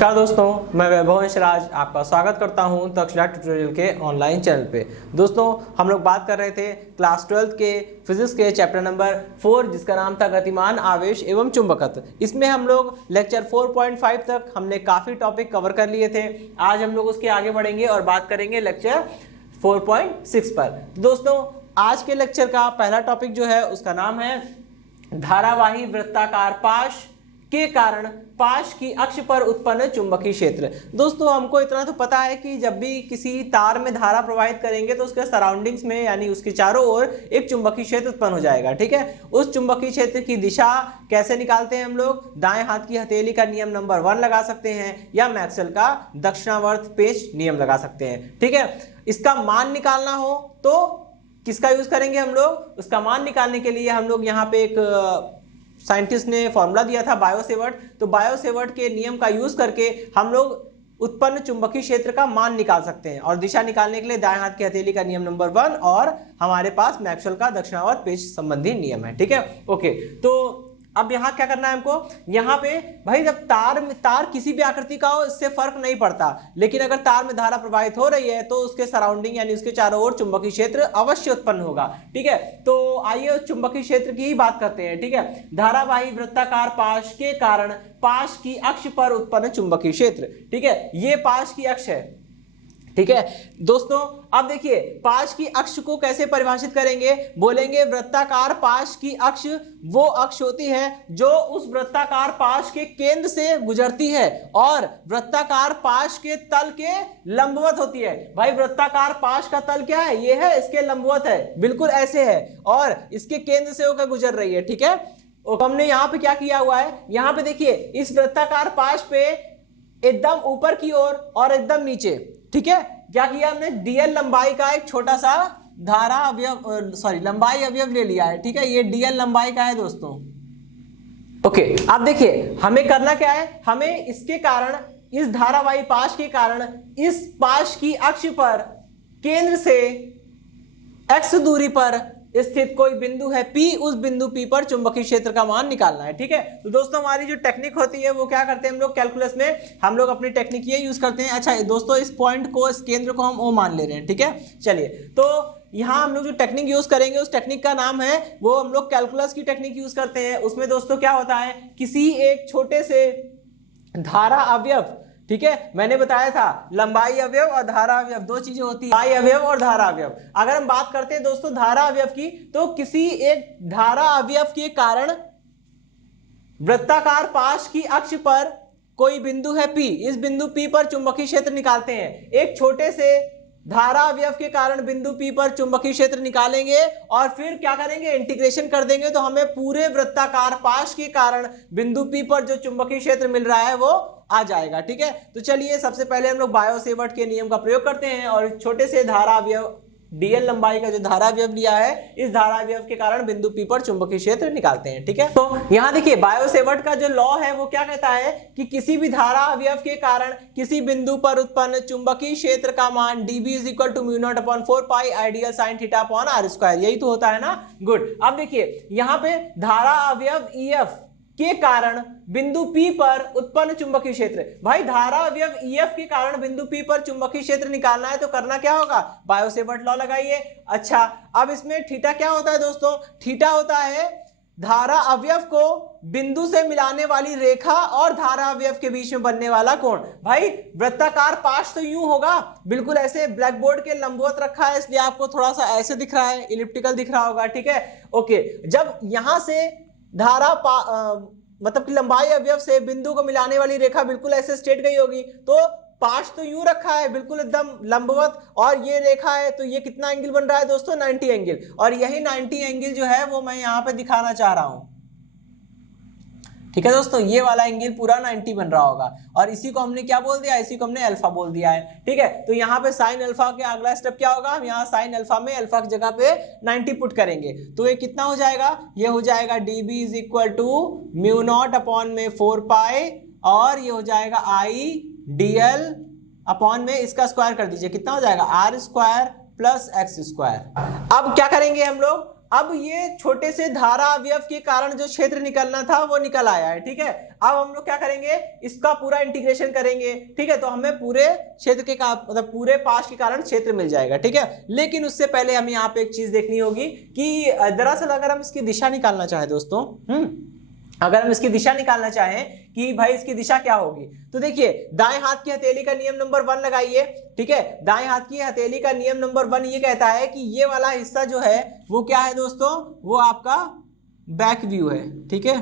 नमस्कार दोस्तों, मैं वैभव मिश्राज आपका स्वागत करता हूं तक्षशिला ट्यूटोरियल के ऑनलाइन चैनल पे। दोस्तों, हम लोग बात कर रहे थे क्लास 12 के फिजिक्स के चैप्टर नंबर 4 जिसका नाम था गतिमान, आवेश एवं चुंबकत्व। इसमें हम लोग लेक्चर 4.5 तक हमने काफ़ी टॉपिक कवर कर लिए थे। आज हम लोग उसके आगे बढ़ेंगे और बात करेंगे लेक्चर 4.6 पर। दोस्तों, आज के लेक्चर का पहला टॉपिक जो है उसका नाम है धारावाही वृत्ताकार पाश के कारण पाश की अक्ष पर उत्पन्न चुंबकीय क्षेत्र। दोस्तों, हमको इतना तो पता है कि जब भी किसी तार में धारा प्रवाहित करेंगे तो उसके सराउंडिंग्स में यानी उसके चारों ओर एक चुंबकीय क्षेत्र उत्पन्न हो जाएगा। ठीक है, उस चुंबकीय क्षेत्र की दिशा कैसे निकालते हैं हम लोग? दाएं हाथ की हथेली का नियम नंबर 1 लगा सकते हैं या मैक्सवेल का दक्षिणावर्त पेच नियम लगा सकते हैं। ठीक है, इसका मान निकालना हो तो किसका यूज करेंगे हम लोग? उसका मान निकालने के लिए हम लोग यहाँ पे एक साइंटिस्ट ने फॉर्मूला दिया था बायो-सेवर्ट। तो बायो-सेवर्ट के नियम का यूज करके हम लोग उत्पन्न चुंबकीय क्षेत्र का मान निकाल सकते हैं। और दिशा निकालने के लिए दाएं हाथ की हथेली का नियम नंबर 1 और हमारे पास मैक्सवेल का दक्षिणावर्त पेच संबंधी नियम है। ठीक है, ओके। तो अब यहाँ क्या करना है हमको? यहाँ पे भाई जब तार किसी भी आकृति का हो इससे फर्क नहीं पड़ता, लेकिन अगर तार में धारा प्रवाहित हो रही है तो उसके सराउंडिंग यानी उसके चारों ओर चुंबकीय क्षेत्र अवश्य उत्पन्न होगा। ठीक है, तो आइए चुंबकीय क्षेत्र की ही बात करते हैं। ठीक है, धारावाही वृत्ताकार पाश के कारण पाश की अक्ष पर उत्पन्न चुंबकीय क्षेत्र। ठीक है, ये पाश की अक्ष है। ठीक है दोस्तों, अब देखिए पाश की अक्ष को कैसे परिभाषित करेंगे? बोलेंगे वृत्ताकार पाश की अक्ष वो अक्ष होती है जो उस वृत्ताकार पाश के केंद्र से गुजरती है और वृत्ताकार पाश के तल के लंबवत होती है। भाई वृत्ताकार पाश का तल क्या है? ये है, इसके लंबवत है, बिल्कुल ऐसे है और इसके केंद्र से होकर गुजर रही है। ठीक है, और हमने यहाँ पे क्या किया हुआ है? यहाँ पे देखिए इस वृत्ताकार पाश पे एकदम ऊपर की ओर और एकदम नीचे, ठीक है, क्या किया हमने? डीएल लंबाई का एक छोटा सा धारा अवयव लंबाई अवयव ले लिया है। ठीक है, ये डीएल लंबाई का है दोस्तों। ओके, अब देखिए हमें करना क्या है? हमें इसके कारण, इस धारावाही पाश के कारण इस पाश की अक्ष पर केंद्र से x दूरी पर स्थित कोई बिंदु है P, उस बिंदु P पर चुंबकीय क्षेत्र का मान निकालना है। ठीक है, तो दोस्तों हमारी जो टेक्निक होती है वो क्या करते हैं हम लोग? कैलकुलस में हम लोग अपनी टेक्निक ये यूज करते हैं। अच्छा दोस्तों, इस पॉइंट को, इस केंद्र को हम O मान ले रहे हैं। ठीक है, चलिए, तो यहाँ हम लोग जो टेक्निक यूज करेंगे उस टेक्निक का नाम है, वो हम लोग कैलकुलस की टेक्निक यूज करते हैं। उसमें दोस्तों क्या होता है? किसी एक छोटे से धारा अवयव, ठीक है, मैंने बताया था लंबाई अवयव और धारा अवयव दो चीजें होती है, लंबाई अवयव और धारा अवयव। अगर हम बात करते हैं दोस्तों धारा अवयव की, तो किसी एक धारा अवयव के कारण वृत्ताकार पाश की अक्ष पर कोई बिंदु है P, इस बिंदु P पर चुंबकीय क्षेत्र निकालते हैं। एक छोटे से धारा अवयव के कारण बिंदु P पर चुंबकीय क्षेत्र निकालेंगे और फिर क्या करेंगे? इंटीग्रेशन कर देंगे तो हमें पूरे वृत्ताकार पाश के कारण बिंदु P पर जो चुंबकीय क्षेत्र मिल रहा है वो आ जाएगा। ठीक है, तो चलिए सबसे पहले हम लोग बायो-सेवर्ट के नियम का प्रयोग करते हैं और छोटे से धारा अवयव डीएल लंबाई का जो धारा अवयव लिया है, इस धारा अवयव के कारण बिंदु P पर चुंबकीय क्षेत्र निकालते हैं। ठीक है, तो यहाँ देखिए बायो-सेवर्ट का जो लॉ है वो क्या कहता है कि किसी भी धारा अवयव के कारण किसी बिंदु पर उत्पन्न चुंबकीय क्षेत्र का मान dB = μ0/4 pi I dl sine theta upon r²। यही तो होता है ना? गुड। अब देखिए यहाँ पे धारा अवयव EF के कारण बिंदु P पर उत्पन्न चुंबकीय क्षेत्र। भाई धारा अवयव EF के कारण बिंदु P पर चुंबकीय क्षेत्र निकालना है तो करना क्या होगा? बायो-सेवर्ट लॉ लगाइए। अच्छा, अब इसमें थीटा क्या होता है दोस्तों? थीटा होता है धारा अवयव को बिंदु से मिलाने वाली रेखा और धारा अवयव के बीच में बनने वाला कोण। भाई वृत्ताकार पाश तो यूं होगा, बिल्कुल ऐसे ब्लैक बोर्ड के लंबवत रखा है इसलिए आपको थोड़ा सा ऐसे दिख रहा है, इलिप्टिकल दिख रहा होगा। ठीक है, ओके। जब यहां से धारा मतलब कि लंबाई अवयव से बिंदु को मिलाने वाली रेखा बिल्कुल ऐसे स्ट्रेट गई होगी तो पाश तो यूं रखा है बिल्कुल एकदम लंबवत, और ये रेखा है तो ये कितना एंगल बन रहा है दोस्तों? 90 एंगल। और यही 90 एंगल जो है वो मैं यहाँ पे दिखाना चाह रहा हूं। ठीक है दोस्तों, ये वाला एंगल पूरा 90 बन रहा होगा और इसी को हमने क्या बोल दिया? इसी को हमने अल्फा बोल दिया है। ठीक है, तो यहाँ पे साइन अल्फा के अगला स्टेप क्या होगा? हम यहाँ साइन अल्फा में अल्फा की जगह पे 90 पुट करेंगे तो ये कितना हो जाएगा? ये हो जाएगा dB = μ0/4 पाई और ये हो जाएगा IDL अपॉन में इसका स्क्वायर कर दीजिए, कितना हो जाएगा? r² + x²। अब क्या करेंगे हम लोग? अब ये छोटे से धारा अवयव के कारण जो क्षेत्र निकलना था वो निकल आया है, ठीक है। अब हम लोग क्या करेंगे, इसका पूरा इंटीग्रेशन करेंगे, ठीक है। तो हमें पूरे क्षेत्र के मतलब पूरे पाश के कारण क्षेत्र मिल जाएगा, ठीक है। लेकिन उससे पहले हमें यहाँ पे एक चीज देखनी होगी कि दरअसल अगर हम इसकी दिशा निकालना चाहें दोस्तों, अगर हम इसकी दिशा निकालना चाहें कि भाई इसकी दिशा क्या होगी, तो देखिए दाएं हाथ की हथेली का नियम नंबर 1 लगाइए, ठीक है। दाएं हाथ की हथेली का नियम नंबर 1 ये कहता है कि ये वाला हिस्सा जो है वो क्या है दोस्तों, वो आपका बैक व्यू है, ठीक है।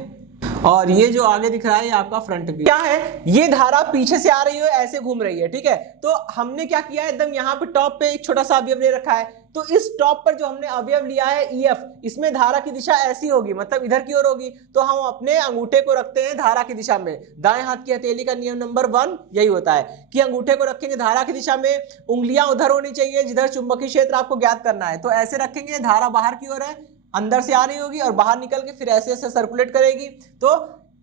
और ये जो आगे दिख रहा है ये आपका फ्रंट व्यू। क्या है, ये धारा पीछे से आ रही है, ऐसे घूम रही है, ठीक है। तो हमने क्या किया है, एकदम यहाँ पे टॉप पे एक छोटा सा अवयव ले रखा है। तो इस टॉप पर जो हमने अवयव लिया है EF, इसमें धारा की दिशा ऐसी होगी, मतलब इधर की ओर होगी। तो हम अपने अंगूठे को रखते हैं धारा की दिशा में। दाएं हाथ की हथेली का नियम नंबर 1 यही होता है कि अंगूठे को रखेंगे धारा की दिशा में, उंगलियां उधर होनी चाहिए जिधर चुंबकीय क्षेत्र आपको ज्ञात करना है। तो ऐसे रखेंगे, धारा बाहर की ओर है, अंदर से आ रही होगी और बाहर निकल के फिर ऐसे ऐसे सर्कुलेट करेगी। तो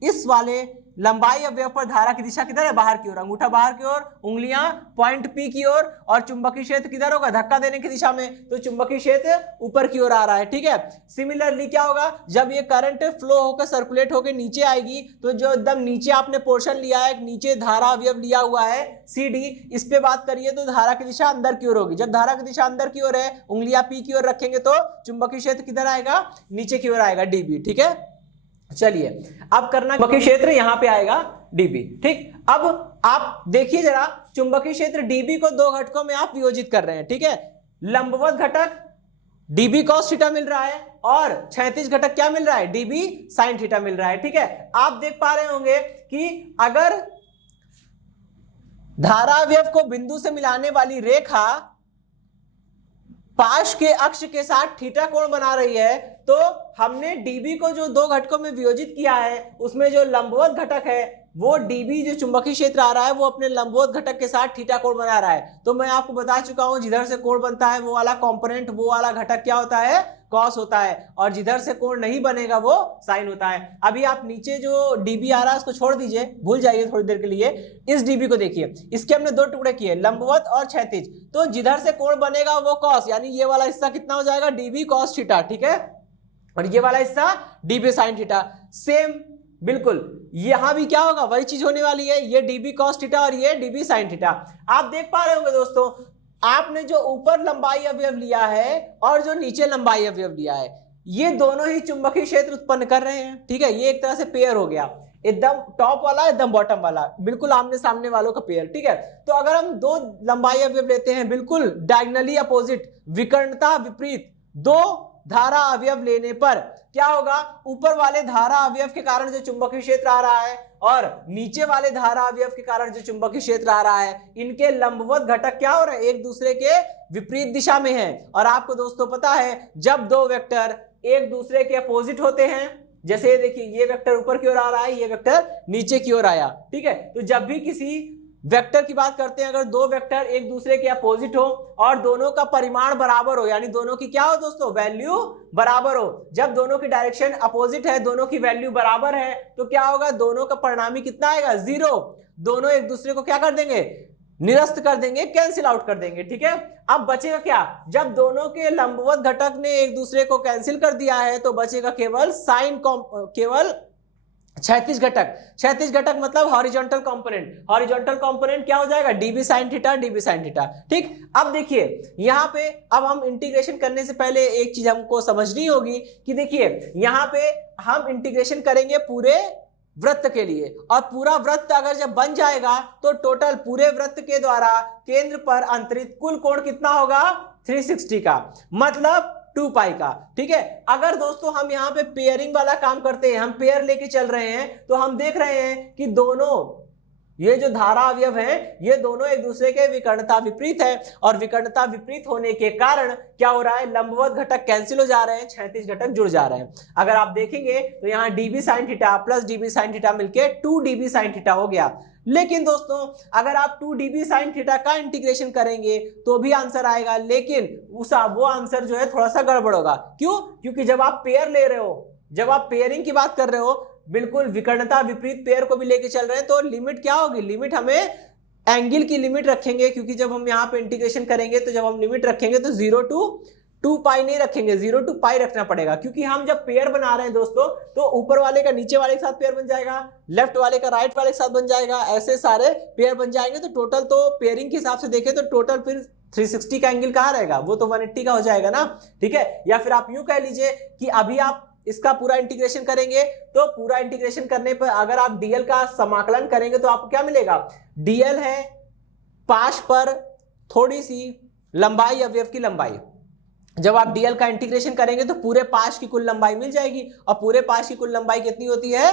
इस वाले लंबाई अवयव पर धारा की दिशा किधर है, बाहर की ओर, अंगूठा बाहर की ओर, उंगलियां पॉइंट P की ओर, और चुंबकीय क्षेत्र किधर होगा, धक्का देने की दिशा में। तो चुंबकीय क्षेत्र ऊपर की ओर आ रहा है, ठीक है। सिमिलरली क्या होगा, जब ये करंट फ्लो होकर सर्कुलेट होकर नीचे आएगी, तो जो एकदम नीचे आपने पोर्शन लिया है, नीचे धारा अवयव लिया हुआ है CD, इस पे बात करिए तो धारा की दिशा अंदर की ओर होगी। जब धारा की दिशा अंदर की ओर है, उंगलियां P की ओर रखेंगे तो चुंबकीय क्षेत्र किधर आएगा, नीचे की ओर आएगा, DB, ठीक है। चलिए अब करना, चुंबकीय क्षेत्र यहां पे आएगा DB, ठीक। अब आप देखिए जरा, चुंबकीय क्षेत्र DB को दो घटकों में आप वियोजित कर रहे हैं, ठीक है। लंबवत घटक DB cos थीटा मिल रहा है और क्षैतिज घटक क्या मिल रहा है, DB sin थीटा मिल रहा है, ठीक है। आप देख पा रहे होंगे कि अगर धारा अवयव को बिंदु से मिलाने वाली रेखा पाश के अक्ष के साथ थीटा कोण बना रही है, तो हमने DB को जो दो घटकों में वियोजित किया है, उसमें जो लंबवत घटक है वो DB जो चुंबकीय क्षेत्र आ रहा है वो अपने लंबवत घटक के साथ थीटा कोण बना रहा है। तो मैं आपको बता चुका हूं, जिधर से कोण बनता है वो वाला कंपोनेंट, वो वाला घटक क्या होता है, कॉस होता है, और जिधर से कोण नहीं बनेगा वो साइन होता है। अभी आप नीचे जो DB आ रहा है उसको छोड़ दीजिए, भूल जाइए थोड़ी देर के लिए। इस DB को देखिए, इसके हमने दो टुकड़े किए, लंबवत और क्षैतिज। तो जिधर से कोण बनेगा वो कॉस, यानी ये वाला हिस्सा कितना हो जाएगा, DB cos थीटा, ठीक है। और ये वाला हिस्सा DB sin थीटा। सेम बिल्कुल यहां भी क्या होगा, वही चीज होने वाली है, ये DB cos थीटा और ये DB sin थीटा। आप देख पा रहे होंगे दोस्तों, आपने जो ऊपर लंबाई अवयव लिया है और जो नीचे लंबाई अवयव लिया है, ये दोनों ही चुंबकीय क्षेत्र उत्पन्न कर रहे हैं, ठीक है। ये एक तरह से पेयर हो गया, एकदम टॉप वाला एकदम बॉटम वाला, बिल्कुल आमने सामने वालों का पेयर, ठीक है। तो अगर हम दो लंबाई अवयव लेते हैं बिल्कुल डायगोनली अपोजिट, विकर्णता विपरीत दो धारा अवयव लेने पर क्या होगा, ऊपर वाले धारा अवयव के कारण जो चुंबकीय क्षेत्र आ रहा है और नीचे वाले धारा अवयव के कारण जो चुंबकीय क्षेत्र आ रहा है, इनके लंबवत घटक क्या हो रहे हैं, एक दूसरे के विपरीत दिशा में हैं। और आपको दोस्तों पता है, जब दो वेक्टर एक दूसरे के अपोजिट होते हैं, जैसे ये देखिए, ये वेक्टर ऊपर की ओर आ रहा है, ये वेक्टर नीचे की ओर आया, ठीक है। तो जब भी किसी वेक्टर की बात करते हैं, अगर दो वेक्टर एक दूसरे के अपोजिट हो और दोनों का परिमाण बराबर हो, यानी दोनों की क्या हो दोस्तों, वैल्यू बराबर हो। जब दोनों की डायरेक्शन अपोजिट है, दोनों की वैल्यू बराबर है, तो क्या होगा, दोनों का परिणामी कितना आएगा, 0। दोनों एक दूसरे को क्या कर देंगे, निरस्त कर देंगे, कैंसिल आउट कर देंगे, ठीक है। अब बचेगा क्या, जब दोनों के लंबवत घटक ने एक दूसरे को कैंसिल कर दिया है, तो बचेगा केवल केवल क्षैतिज घटक। क्षैतिज घटक मतलब हॉरिजॉन्टल कंपोनेंट। हॉरिजॉन्टल कंपोनेंट क्या हो जाएगा, DB sin theta, DB sin theta, ठीक। अब देखिए यहाँ पे, अब हम इंटीग्रेशन करने से पहले एक चीज हमको समझनी होगी कि देखिए यहाँ पे हम इंटीग्रेशन करेंगे पूरे वृत्त के लिए, और पूरा वृत्त अगर जब बन जाएगा तो टोटल पूरे वृत्त के द्वारा केंद्र पर अंतरित कुल कोण कितना होगा, 360 का, मतलब 2 पाई का, ठीक है। अगर दोस्तों हम यहाँ पे पेयरिंग वाला काम करते हैं, हम पेयर लेके चल रहे हैं, तो हम देख रहे हैं कि दोनों ये जो धारा अवयव हैं, ये दोनों एक दूसरे के विकर्णता विपरीत है, और विकर्णता विपरीत होने के कारण क्या हो रहा है, लंबवत घटक कैंसिल हो जा रहे हैं, क्षैतिज घटक जुड़ जा रहे हैं। अगर आप देखेंगे तो यहाँ DB sin theta plus DB sin theta मिलके 2 DB sin थीटा हो गया। लेकिन दोस्तों अगर आप 2 DB sin थीटा का इंटीग्रेशन करेंगे तो भी आंसर आएगा, लेकिन वो आंसर जो है थोड़ा सा गड़बड़ होगा। क्यों, क्योंकि जब आप पेयर ले रहे हो, जब आप पेयरिंग की बात कर रहे हो, बिल्कुल विकर्णता विपरीत पेयर को भी लेके चल रहे हैं, तो लिमिट क्या होगी, लिमिट हमें एंगल की लिमिट रखेंगे, क्योंकि जब हम यहाँ पे इंटीग्रेशन करेंगे तो जब हम लिमिट रखेंगे तो 0 to 2 पाई नहीं रखेंगे, 0 to पाई रखना पड़ेगा, क्योंकि हम जब पेयर बना रहे हैं दोस्तों तो ऊपर वाले का नीचे वाले के साथ पेयर बन जाएगा, लेफ्ट वाले का राइट वाले के साथ बन जाएगा, ऐसे सारे पेयर बन जाएंगे। तो टोटल तो पेयरिंग के हिसाब से देखें तो टोटल फिर 360 का एंगल कहाँ रहेगा, वो तो 180 का हो जाएगा ना, ठीक है। या फिर आप यूं कह लीजिए कि अभी आप इसका पूरा इंटीग्रेशन करेंगे, तो पूरा इंटीग्रेशन करने पर अगर आप डीएल का समाकलन करेंगे तो आपको क्या मिलेगा, डीएल है पाश पर थोड़ी सी लंबाई अवयव की लंबाई, जब आप डीएल का इंटीग्रेशन करेंगे तो पूरे पाश की कुल लंबाई मिल जाएगी, और पूरे पाश की कुल लंबाई कितनी होती है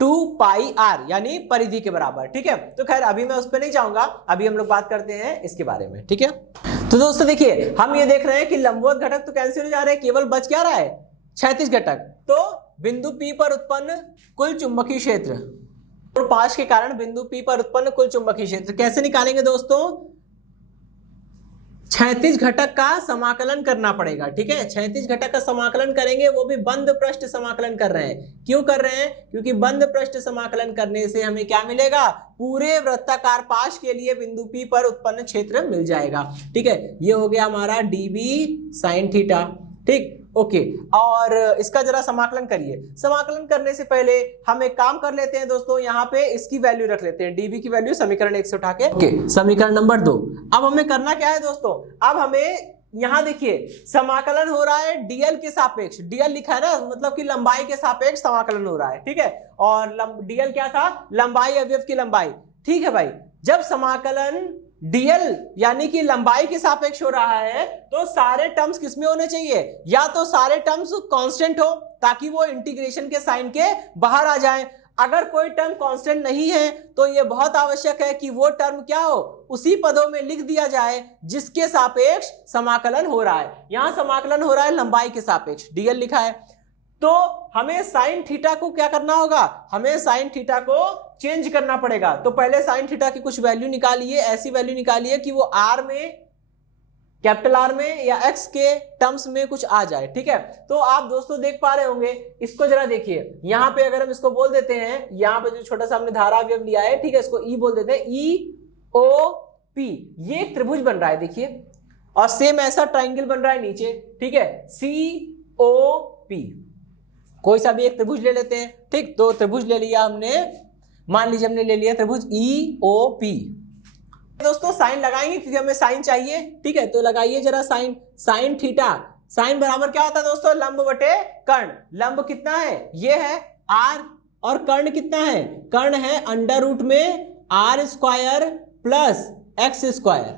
2 पाई आर, यानी परिधि के बराबर, ठीक है। तो खैर अभी मैं उस पर नहीं जाऊंगा, अभी हम लोग बात करते हैं इसके बारे में, ठीक है। तो दोस्तों देखिए हम ये देख रहे हैं कि लंबवत घटक तो कैंसिल हो जा रहे हैं, केवल बच क्या रहा है क्षैतिज घटक। तो बिंदु P पर उत्पन्न कुल चुंबकीय क्षेत्र और पाश के कारण बिंदु P पर उत्पन्न कुल चुंबकीय क्षेत्र कैसे निकालेंगे दोस्तों, क्षैतिज घटक का समाकलन करना पड़ेगा, ठीक है। क्षैतिज घटक का समाकलन करेंगे, वो भी बंद पृष्ठ समाकलन कर रहे हैं। क्यों कर रहे हैं, क्योंकि बंद पृष्ठ समाकलन करने से हमें क्या मिलेगा, पूरे वृत्ताकार पाश के लिए बिंदु P पर उत्पन्न क्षेत्र मिल जाएगा, ठीक है। ये हो गया हमारा dB sin थीटा, ठीक, ओके। और इसका जरा समाकलन करिए। समाकलन करने से पहले हम एक काम कर लेते हैं दोस्तों, यहाँ पे इसकी वैल्यू रख लेते हैं, डीबी की वैल्यू समीकरण 1 से उठा के, ओके। समीकरण नंबर 2। अब हमें करना क्या है दोस्तों, अब हमें यहाँ देखिए समाकलन हो रहा है डीएल के सापेक्ष, डीएल लिखा है ना, मतलब कि लंबाई के सापेक्ष समाकलन हो रहा है, ठीक है। और डीएल क्या था, लंबाई अवयव की लंबाई, ठीक है भाई। जब समाकलन डीएल यानी कि लंबाई के सापेक्ष हो रहा है तो सारे टर्म्स किसमें होने चाहिए, या तो सारे टर्म्स कांस्टेंट हो ताकि वो इंटीग्रेशन के साइन के बाहर आ जाए। अगर कोई टर्म कांस्टेंट नहीं है तो ये बहुत आवश्यक है कि वो टर्म क्या हो, उसी पदों में लिख दिया जाए जिसके सापेक्ष समाकलन हो रहा है। यहां समाकलन हो रहा है लंबाई के सापेक्ष, डीएल लिखा है, तो हमें साइन थीटा को क्या करना होगा, हमें साइन थीटा को चेंज करना पड़ेगा। तो पहले साइन थीटा की कुछ वैल्यू निकालिए, ऐसी वैल्यू निकालिए कि वो आर में, कैपिटल आर में या एक्स के टर्म्स में कुछ आ जाए, ठीक है। तो आप दोस्तों देख पा रहे होंगे, इसको जरा देखिए, यहां पे अगर हम इसको बोल देते हैं, यहां पे जो छोटा सा हमने धारा अवयव लिया है, ठीक है, इसको ई बोल देते हैं, ई ओ पी, ये एक त्रिभुज बन रहा है देखिए, और सेम ऐसा ट्राइंगल बन रहा है नीचे, ठीक है, सी ओ पी। कोई सा भी एक त्रिभुज ले लेते हैं, ठीक। तो त्रिभुज ले लिया हमने, मान लीजिए हमने ले लिया त्रिभुज ई ओ पी। दोस्तों साइन लगाएंगे क्योंकि हमें साइन चाहिए, ठीक है। तो लगाइए जरा साइन, साइन थीटा, साइन बराबर क्या होता है दोस्तों, लंब बटे कर्ण। लंब कितना है, ये है आर, और कर्ण कितना है, कर्ण है अंडर रूट में R square plus X square,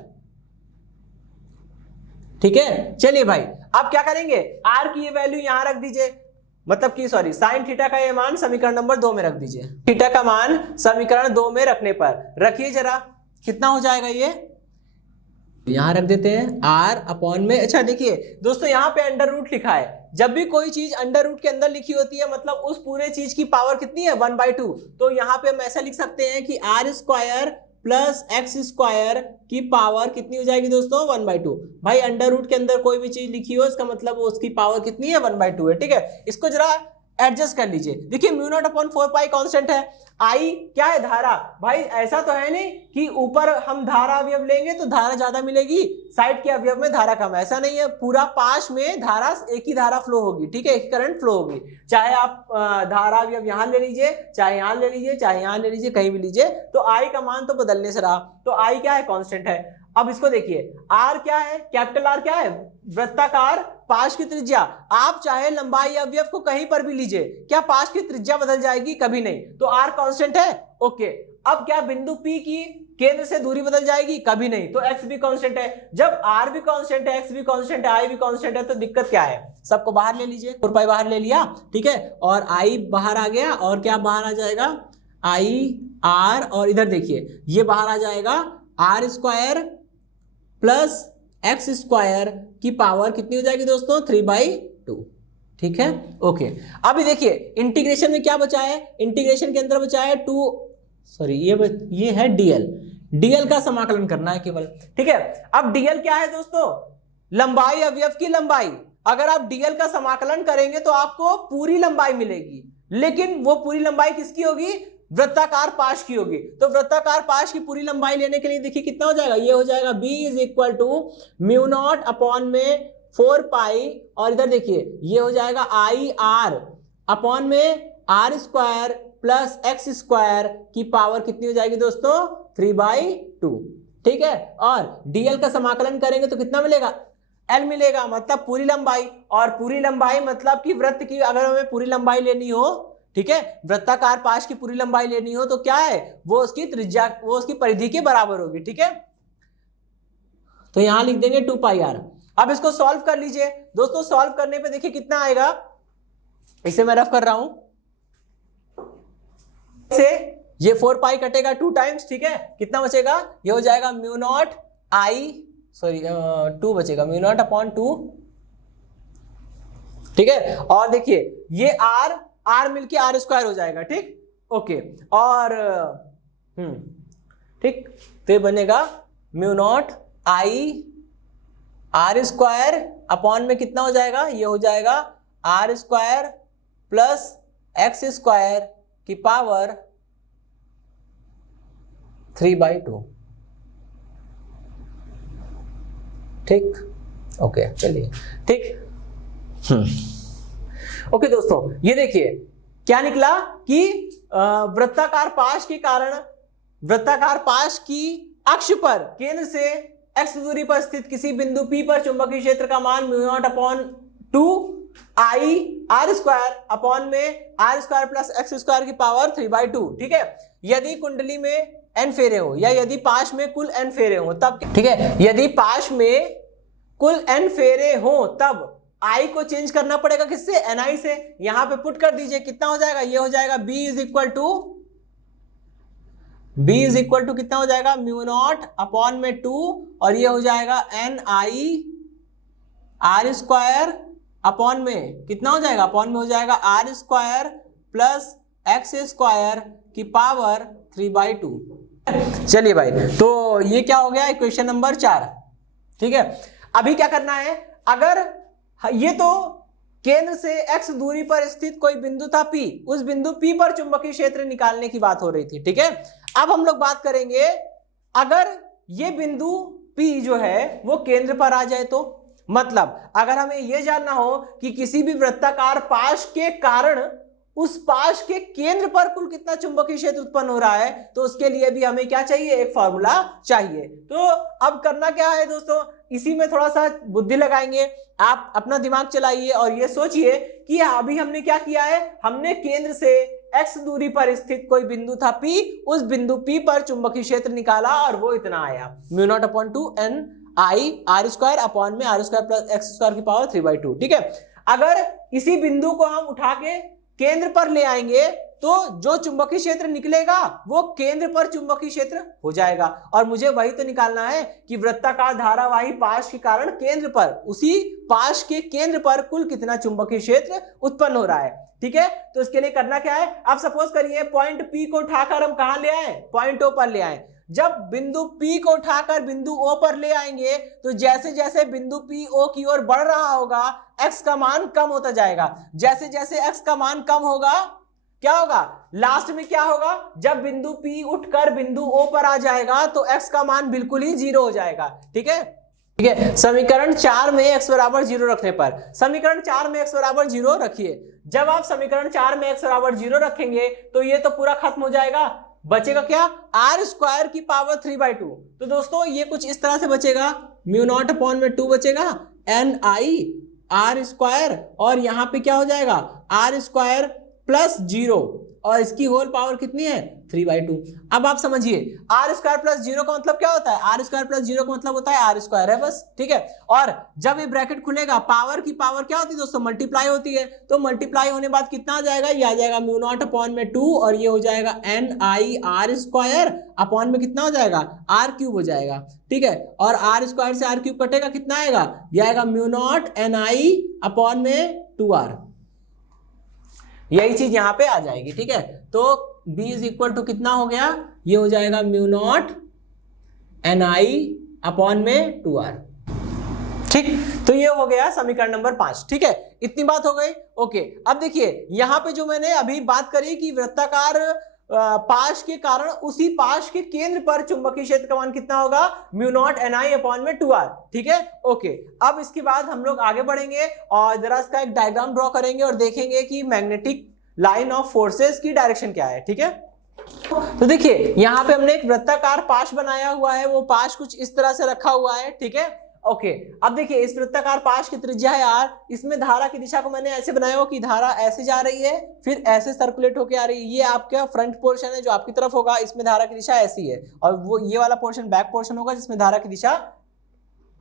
ठीक है। चलिए भाई अब क्या करेंगे, आर की ये वैल्यू यहां रख दीजिए, मतलब कि सॉरी साइन थीटा का ये मान समीकरण नंबर 2 में रख दीजिए। थीटा का मान समीकरण 2 में रखने पर रखिए जरा, कितना हो जाएगा, ये यहां रख देते हैं आर अपॉन में। अच्छा देखिए दोस्तों, यहां पे अंडर रूट लिखा है, जब भी कोई चीज अंडर रूट के अंदर लिखी होती है मतलब उस पूरे चीज की पावर कितनी है, 1/2। तो यहां पे हम ऐसा लिख सकते हैं कि R square plus X square की पावर कितनी हो जाएगी दोस्तों, 1/2। भाई अंडर रूट के अंदर कोई भी चीज लिखी हो इसका मतलब उसकी पावर कितनी है, 1/2 है, ठीक है। इसको जरा एडजस्ट कर लीजिए, देखिए μ0/4 कांस्टेंट है, आई क्या है, धारा। भाई ऐसा तो है नहीं कि ऊपर हम धारा अवयव लेंगे तो धारा ज्यादा मिलेगी, साइड के अवयव में धारा कम, ऐसा नहीं है। पूरा पाश में धारा एक ही धारा फ्लो होगी, ठीक है, एक करंट फ्लो होगी, चाहे आप धारा अवयव यहां ले लीजिए, चाहे यहां ले लीजिए, चाहे यहां ले लीजिए, कहीं भी लीजिए, तो आई का मान तो बदलने से रहा, तो आई क्या है, कांस्टेंट है। अब इसको देखिए, आर क्या है, कैपिटल आर क्या है, वृत्ताकार पाश की त्रिज्या। आप चाहे लंबाई अवयव को कहीं पर भी लीजिए, क्या पाश की त्रिज्या बदल जाएगी, कभी नहीं। तो आर कांस्टेंट है, ओके। अब क्या बिंदु पी की केंद्र से दूरी बदल जाएगी, कभी नहीं। तो एक्स भी कांस्टेंट है, जब आर भी कांस्टेंट है, एक्स भी कांस्टेंट है, आई भी कांस्टेंट है, तो दिक्कत क्या है, सबको बाहर ले लीजिए, 4 पाई बाहर ले लिया, ठीक है, और आई बाहर आ गया, और क्या बाहर आ जाएगा, आई आर, और इधर देखिए ये बाहर आ जाएगा R square plus X square की पावर कितनी हो जाएगी दोस्तों, 3/2, ठीक है, ओके। अभी देखिए इंटीग्रेशन में क्या बचा है, इंटीग्रेशन के अंदर बचा है 2, सॉरी ये है डीएल, डीएल का समाकलन करना है केवल, ठीक है। अब डीएल क्या है दोस्तों, लंबाई अवयव की लंबाई। अगर आप डीएल का समाकलन करेंगे तो आपको पूरी लंबाई मिलेगी, लेकिन वो पूरी लंबाई किसकी होगी, वृत्ताकार पाश की होगी। तो वृत्ताकार पाश की पूरी लंबाई लेने के लिए देखिए कितना हो जाएगा, ये हो जाएगा b = μ0/4 4 पाई और इधर देखिए ये हो जाएगा आई आर अपॉन में R square plus X square की पावर कितनी हो जाएगी दोस्तों 3/2। ठीक है, और डीएल का समाकलन करेंगे तो कितना मिलेगा एल मिलेगा, मतलब पूरी लंबाई। और पूरी लंबाई मतलब कि वृत्त की अगर हमें पूरी लंबाई लेनी हो, ठीक है, वृत्ताकार पाश की पूरी लंबाई लेनी हो तो क्या है वो उसकी त्रिज्या वो उसकी परिधि के बराबर होगी। ठीक है, तो यहां लिख देंगे 2 पाई आर। अब इसको सॉल्व कर लीजिए दोस्तों। सॉल्व करने पे देखिए कितना आएगा, इसे मैं रफ कर रहा हूं से ये 4 पाई कटेगा 2 टाइम्स। ठीक है, कितना बचेगा, ये हो जाएगा म्यू नॉट आई 2 बचेगा, म्यू नॉट अपॉन 2। ठीक है, और देखिए ये आर मिलके आर स्क्वायर हो जाएगा। ठीक, ओके, और ठीक, तो ये बनेगा mu naught I R square upon में कितना हो जाएगा, ये हो जाएगा R square plus X square की पावर 3/2। ठीक, ओके, चलिए ठीक। ओके दोस्तों, ये देखिए क्या निकला कि वृत्ताकार पाश के कारण वृत्ताकार पाश की अक्ष पर केंद्र से x दूरी पर स्थित किसी बिंदु P पर चुंबकीय क्षेत्र का मान mu naught upon 2 I R square upon में R square plus X square की पावर 3/2। ठीक है, यदि कुंडली में n फेरे हो या यदि पाश में कुल n फेरे हो तब, ठीक है, यदि पाश में कुल n फेरे हो तब i को चेंज करना पड़ेगा किससे, ni से। यहां पे पुट कर दीजिए, कितना हो जाएगा, ये हो जाएगा b इज इक्वल टू कितना हो जाएगा म्यू नॉट अपॉन में 2 और ये हो जाएगा ni आर स्क्वायर अपॉन में कितना हो जाएगा, अपॉन में हो जाएगा R square plus X square की पावर 3/2। चलिए भाई, तो ये क्या हो गया इक्वेशन नंबर 4। ठीक है, अभी क्या करना है, अगर ये तो केंद्र से x दूरी पर स्थित कोई बिंदु था P, उस बिंदु P पर चुंबकीय क्षेत्र निकालने की बात हो रही थी। ठीक है, अब हम लोग बात करेंगे अगर ये बिंदु P जो है वो केंद्र पर आ जाए तो, मतलब अगर हमें यह जानना हो कि किसी भी वृत्ताकार पाश के कारण उस पाश के केंद्र पर कुल कितना चुंबकीय क्षेत्र उत्पन्न हो रहा है, तो उसके लिए भी हमें क्या चाहिए, एक फॉर्मूला चाहिए। तो अब करना क्या है दोस्तों, इसी में थोड़ा सा बुद्धि लगाएंगे, आप अपना दिमाग चलाइए और ये सोचिए कि अभी हमने क्या किया है, हमने केंद्र से x दूरी पर स्थित कोई बिंदु था P, उस बिंदु P पर चुंबकीय क्षेत्र निकाला और वो इतना आया mu naught upon 2 n I R square upon में R square plus X square की पावर 3/2। ठीक है, अगर इसी बिंदु को हम उठा के केंद्र पर ले आएंगे तो जो चुंबकीय क्षेत्र निकलेगा वो केंद्र पर चुंबकीय क्षेत्र हो जाएगा। और मुझे वही तो निकालना है कि वृत्ताकार धारावाही पाश के कारण केंद्र पर, उसी पाश के केंद्र पर कुल कितना चुंबकीय क्षेत्र उत्पन्न हो रहा है। ठीक है, तो इसके लिए करना क्या है, अब सपोज करिए पॉइंट P को उठाकर हम कहां ले आए, पॉइंट O पर ले आए। जब बिंदु P को उठाकर बिंदु O पर ले आएंगे तो जैसे जैसे बिंदु P O की ओर बढ़ रहा होगा x का मान कम होता जाएगा। जैसे जैसे x का मान कम होगा क्या होगा, लास्ट में क्या होगा, जब बिंदु P उठकर बिंदु O पर आ जाएगा तो x का मान बिल्कुल ही 0 हो जाएगा। ठीक है, ठीक है, समीकरण 4 में x बराबर 0 रखने पर, समीकरण 4 में x बराबर 0 रखिए। जब आप समीकरण 4 में x बराबर 0 रखेंगे तो ये तो पूरा खत्म हो जाएगा, बचेगा क्या, आर स्क्वायर की पावर 3/2। तो दोस्तों ये कुछ इस तरह से बचेगा, म्यू नॉट अपॉन में 2 बचेगा एन आई आर स्क्वायर और यहां पे क्या हो जाएगा आर स्क्वायर प्लस 0 और इसकी होल पावर कितनी है 3/2। अब आप समझिए आर स्क्वायर प्लस 0 का मतलब क्या होता है, आर स्क्वायर प्लस 0 का मतलब होता है आर स्क्वायर है बस। ठीक है, और जब ये ब्रैकेट खुलेगा पावर की पावर क्या होती है दोस्तों, मल्टीप्लाई होती है। तो मल्टीप्लाई होने बाद कितना आ जाएगा, ये आ जाएगा म्यू नॉट अपॉन में 2 और ये हो जाएगा N I R square upon में कितना हो जाएगा आर क्यूब हो जाएगा। ठीक है, और आर स्क्वायर से आर क्यूब कटेगा, कितना आएगा, ये आएगा mu not an I upon में 2r, यही चीज यहां पे आ जाएगी। ठीक है, तो b इज इक्वल टू कितना हो गया, ये हो जाएगा mu not an I upon में 2r। ठीक, तो ये हो गया समीकरण नंबर 5। ठीक है, इतनी बात हो गई। ओके, अब देखिए यहां पे जो मैंने अभी बात करी कि वृत्ताकार पाश के कारण उसी पाश के केंद्र पर चुंबकीय क्षेत्र का मान कितना होगा, म्यू नॉट NI अपॉन में 2R। ठीक है, ओके। अब इसके बाद हम लोग आगे बढ़ेंगे और जरा इसका एक डायग्राम ड्रॉ करेंगे और देखेंगे कि मैग्नेटिक लाइन ऑफ फोर्सेस की डायरेक्शन क्या है। ठीक है, तो देखिए यहाँ पे हमने एक वृत्ताकार पाश बनाया हुआ है, वो पाश कुछ इस तरह से रखा हुआ है। ठीक है, ओके। अब देखिए इस वृत्ताकार पाश की त्रिज्या है R, इसमें धारा की दिशा को मैंने ऐसे बनाया हो कि धारा ऐसे जा रही है, फिर ऐसे सर्कुलेट होके आ रही है। ये आपका फ्रंट पोर्शन है जो आपकी तरफ होगा, इसमें धारा की दिशा ऐसी है, और वो ये वाला पोर्शन बैक पोर्शन होगा जिसमें धारा की दिशा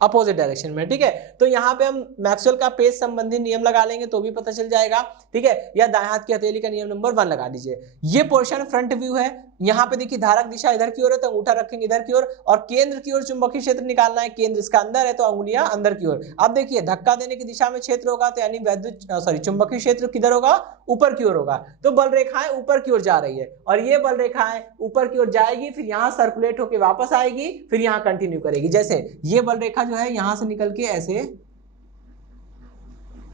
अपोजिट डायरेक्शन में। ठीक है, तो यहाँ पे हम मैक्सवेल का पेज संबंधी नियम लगा लेंगे तो भी पता चल जाएगा। ठीक है, या दाएं हाथ की हथेली का नियम नंबर 1 लगा दीजिए। ये पोर्शन फ्रंट व्यू है, यहाँ पे देखिए धारा की दिशा इधर की ओर है तो अंगूठा रखेंगे इधर की ओर, और केंद्र की ओर चुंबकीय क्षेत्र निकालना है, केंद्र इसका अंदर है तो अंगुलियां अंदर की ओर। अब देखिए धक्का देने की दिशा में क्षेत्र होगा तो यानी चुंबकीय क्षेत्र किधर होगा, ऊपर की ओर होगा, तो बल रेखाएं ऊपर की ओर जा रही है, और ये बल रेखाएं ऊपर की ओर जाएगी, फिर यहाँ सर्कुलेट होकर वापस आएगी, फिर यहाँ कंटिन्यू करेगी। जैसे ये बल रेखा जो है यहाँ से निकल के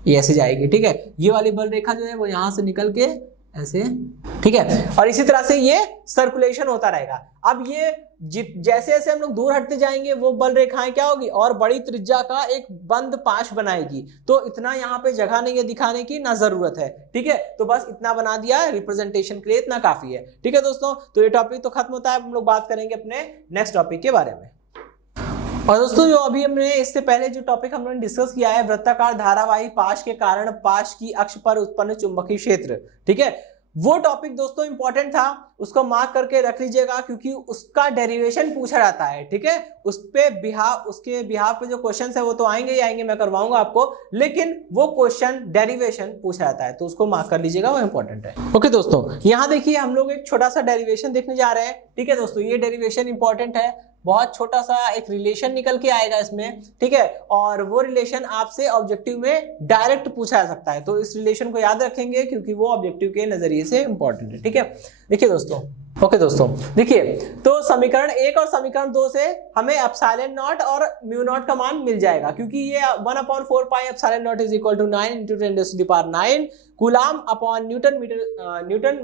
ऐसे जाएगी। ठीक है, ये वाली बल रेखा जो है वो यहाँ से निकल के ऐसे, ठीक है, और इसी तरह से ये सर्कुलेशन होता रहेगा। अब ये जैसे जैसे हम लोग दूर हटते जाएंगे वो बल रेखाएं क्या होगी, और बड़ी त्रिज्या का एक बंद पाश बनाएगी। तो इतना यहाँ पे जगह नहीं है दिखाने की, ना जरूरत है। ठीक है, तो बस इतना बना दिया है, रिप्रेजेंटेशन के लिए इतना काफी है। ठीक है दोस्तों, तो ये टॉपिक तो खत्म होता है, हम लोग बात करेंगे अपने नेक्स्ट टॉपिक के बारे में। और दोस्तों जो अभी हमने इससे पहले जो टॉपिक हम लोगों ने डिस्कस किया है, वृत्ताकार धारावाही पाश के कारण पाश की अक्ष पर उत्पन्न चुंबकीय क्षेत्र। ठीक है, वो टॉपिक दोस्तों इंपॉर्टेंट था, उसको मार्क करके रख लीजिएगा क्योंकि उसका डेरिवेशन पूछा जाता है। ठीक है, उसके बिहाफ पे जो क्वेश्चन है वो तो आएंगे ही आएंगे, मैं करवाऊंगा आपको, लेकिन वो क्वेश्चन डेरिवेशन पूछा जाता है तो उसको मार्क कर लीजिएगा, वो इंपॉर्टेंट है। ओके दोस्तों, यहाँ देखिए हम लोग एक छोटा सा डेरिवेशन देखने जा रहे हैं। ठीक है दोस्तों, ये डेरिवेशन इंपॉर्टेंट है, बहुत छोटा सा एक रिलेशन निकल के आएगा इसमें। ठीक है, और वो रिलेशन आपसे ऑब्जेक्टिव में डायरेक्ट पूछा जा सकता है, तो इस रिलेशन को याद रखेंगे क्योंकि वो ऑब्जेक्टिव के नजरिए से इंपॉर्टेंट है। ठीक है, देखिए दोस्तों, ओके दोस्तों, देखिए तो समीकरण 1 और समीकरण 2 से हमें एप्सिलॉन नॉट और म्यू नॉट का मान मिल जाएगा, क्योंकि ये 1/4 pi epsilon naught is equal to 9 × 10⁹ coulomb upon newton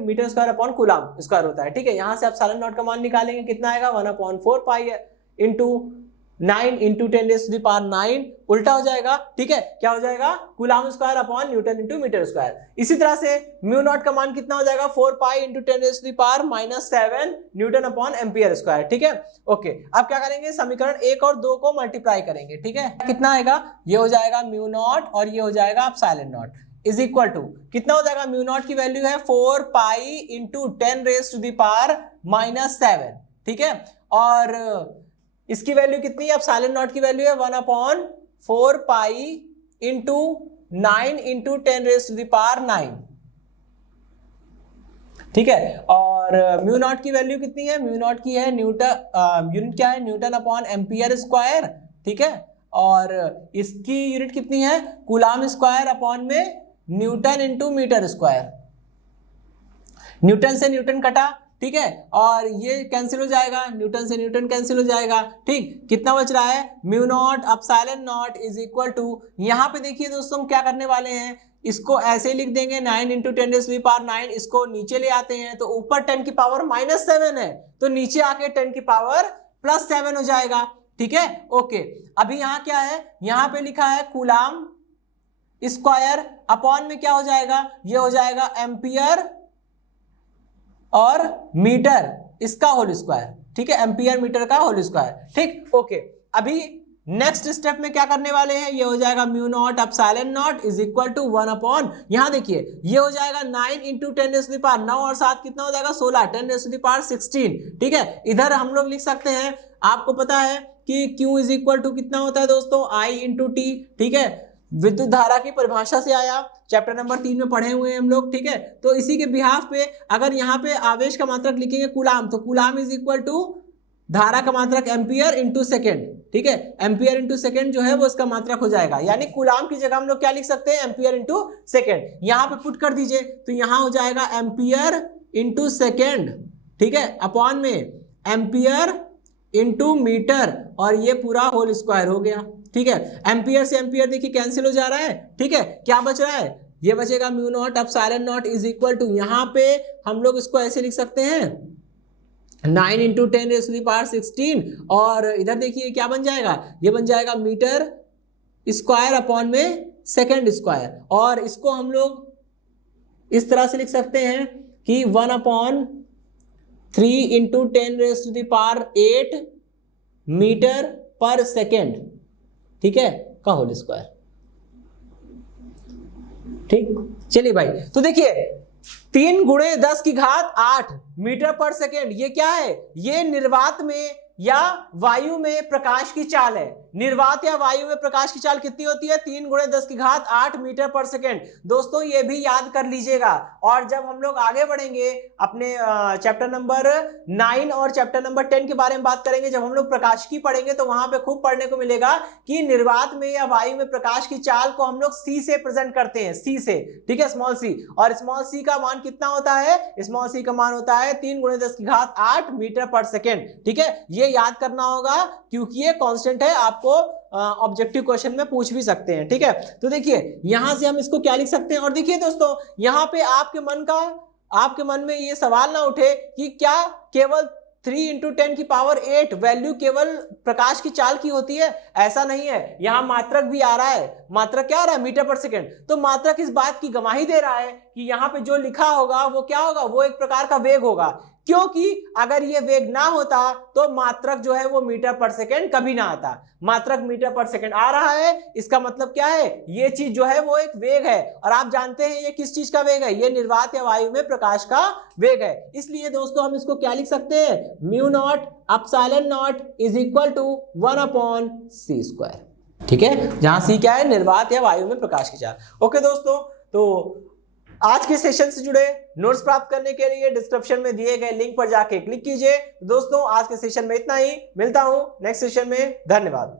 metre square upon coulomb square होता है। ठीक है, यहाँ से एप्सिलॉन नॉट का मान निकालेंगे, कितना आएगा 1/4 पाई इंटू 9 × 10⁹ उल्टा हो जाएगा। ठीक है, क्या हो जाएगा, coulomb square upon newton into metre square. इसी तरह से म्यू नॉट का मान कितना हो जाएगा, 4 पाई × 10⁻⁻7 न्यूटन अपॉन एम्पियर स्क्वायर। ठीक है, ओके। अब क्या करेंगे, समीकरण 1 और 2 को मल्टीप्लाई करेंगे। ठीक है, कितना आएगा, ये हो जाएगा म्यू नॉट और ये हो जाएगा epsilon naught is equal to, कितना हो जाएगा, म्यू नॉट की वैल्यू है 4 पाई × 10⁻⁻7। ठीक है, और इसकी वैल्यू कितनी है, एप्सिलॉन नॉट की वैल्यू है 1/4 पाई इंटू 9 × 10⁻⁹। ठीक है, और म्यू नॉट की वैल्यू कितनी है, म्यू नॉट की है यूनिट क्या है, न्यूटन अपॉन एम्पियर स्क्वायर। ठीक है, और इसकी यूनिट कितनी है, कूलाम स्क्वायर अपॉन में newton into metre square. Newton से न्यूटन कटा, ठीक है, और ये कैंसिल हो जाएगा, न्यूटन से न्यूटन कैंसिल हो जाएगा। ठीक, कितना बच रहा है, mu naught epsilon naught is equal to, यहाँ पे देखिए दोस्तों हम क्या करने वाले हैं, इसको ऐसे लिख देंगे 9 × 10⁻⁹, इसको नीचे ले आते हैं तो ऊपर 10 की पावर -7 है, तो नीचे आके 10 की पावर +7 हो जाएगा। ठीक है, ओके। अभी यहाँ क्या है, यहाँ पे लिखा है कूलाम स्क्वायर अपॉन में क्या हो जाएगा, ये हो जाएगा एम्पियर और मीटर इसका होल स्क्वायर। ठीक है, एम्पियर मीटर का होल स्क्वायर। ठीक, ओके। अभी नेक्स्ट स्टेप में क्या करने वाले हैं, ये हो जाएगा mu naught epsilon naught is equal to 1/, यहाँ देखिए ये हो जाएगा 9 × 10⁻⁹, 9 और 7 कितना हो जाएगा 16, 10⁻16। ठीक है, इधर हम लोग लिख सकते हैं, आपको पता है कि Q इज इक्वल टू कितना होता है दोस्तों, I × T। ठीक है, विद्युत धारा की परिभाषा से आया, चैप्टर नंबर 3 में पढ़े हुए हैं हम लोग। ठीक है, तो इसी के बिहाफ पे अगर यहाँ पे आवेश का मात्रक लिखेंगे कूलाम, तो कूलाम इज इक्वल टू धारा का मात्रक एम्पियर इंटू सेकेंड। ठीक है, एम्पियर इंटू सेकेंड जो है वो इसका मात्रक हो जाएगा, यानी कूलाम की जगह हम लोग क्या लिख सकते हैं, एम्पियर इंटू सेकेंड। यहाँ पे पुट कर दीजिए तो यहाँ हो जाएगा एम्पियर इंटू सेकेंड। ठीक है, अपॉन में एम्पियर इंटू मीटर, और ये पूरा होल स्क्वायर हो गया। ठीक है, एम्पियर से एम्पियर देखिए कैंसिल हो जा रहा है। ठीक है, क्या बच रहा है, ये बचेगा mu naught epsilon naught is equal to, यहाँ पे हम लोग इसको ऐसे लिख सकते हैं 9 इंटू 10⁻16 और इधर देखिए क्या बन जाएगा, ये बन जाएगा मीटर स्क्वायर अपॉन में सेकेंड स्क्वायर, और इसको हम लोग इस तरह से लिख सकते हैं कि 1/3 इंटू 10⁸ मीटर पर सेकेंड, ठीक है, का होल स्क्वायर। ठीक, चलिए भाई, तो देखिए 3 × 10⁸ मीटर पर सेकेंड, ये क्या है, ये निर्वात में या वायु में प्रकाश की चाल है। निर्वात या वायु में प्रकाश की चाल कितनी होती है, 3 × 10⁸ मीटर पर सेकेंड। दोस्तों ये भी याद कर लीजिएगा, और जब हम लोग आगे बढ़ेंगे अपने चैप्टर नंबर 9 और चैप्टर नंबर 10 के बारे में बात करेंगे, जब हम लोग प्रकाशिकी पढ़ेंगे तो वहां पे खूब पढ़ने को मिलेगा कि निर्वात में या वायु में प्रकाश की चाल को हम लोग सी से प्रेजेंट करते हैं, सी से, ठीक है, स्मॉल सी। और स्मॉल सी का मान कितना होता है, स्मॉल सी का मान होता है 3 × 10⁸ मीटर पर सेकेंड, ठीक है। ये याद करना होगा क्योंकि ये कांस्टेंट है, आपको ऑब्जेक्टिव क्वेश्चन में पूछ भी सकते हैं, ठीक है। तो देखिए यहां से हम इसको क्या लिख सकते हैं, और देखिए दोस्तों यहां पे आपके मन में ये सवाल ना उठे कि क्या केवल 3 × 10⁸ वैल्यू केवल प्रकाश की चाल की होती है, ऐसा नहीं है। यहां मात्रक भी आ रहा है, मात्रक क्या आ रहा है, मीटर पर सेकेंड। तो मात्रक इस बात की गवाही दे रहा है कि यहां पे जो लिखा होगा वो क्या होगा, वो एक प्रकार का वेग होगा, क्योंकि अगर ये वेग ना होता तो मात्रक जो है वो मीटर पर सेकेंड कभी ना आता। मात्रक मीटर पर सेकेंड आ रहा है, इसका मतलब क्या है, ये चीज जो है वो एक वेग है, और आप जानते हैं ये किस चीज का वेग है, ये निर्वात या वायु में प्रकाश का वेग है। इसलिए दोस्तों हम इसको क्या लिख सकते हैं, mu naught epsilon naught is equal to 1/c², ठीक है, जहां सी क्या है, निर्वात या वायु में प्रकाश की चाल। ओके दोस्तों, तो आज के सेशन से जुड़े नोट्स प्राप्त करने के लिए डिस्क्रिप्शन में दिए गए लिंक पर जाके क्लिक कीजिए। दोस्तों आज के सेशन में इतना ही, मिलता हूं नेक्स्ट सेशन में, धन्यवाद।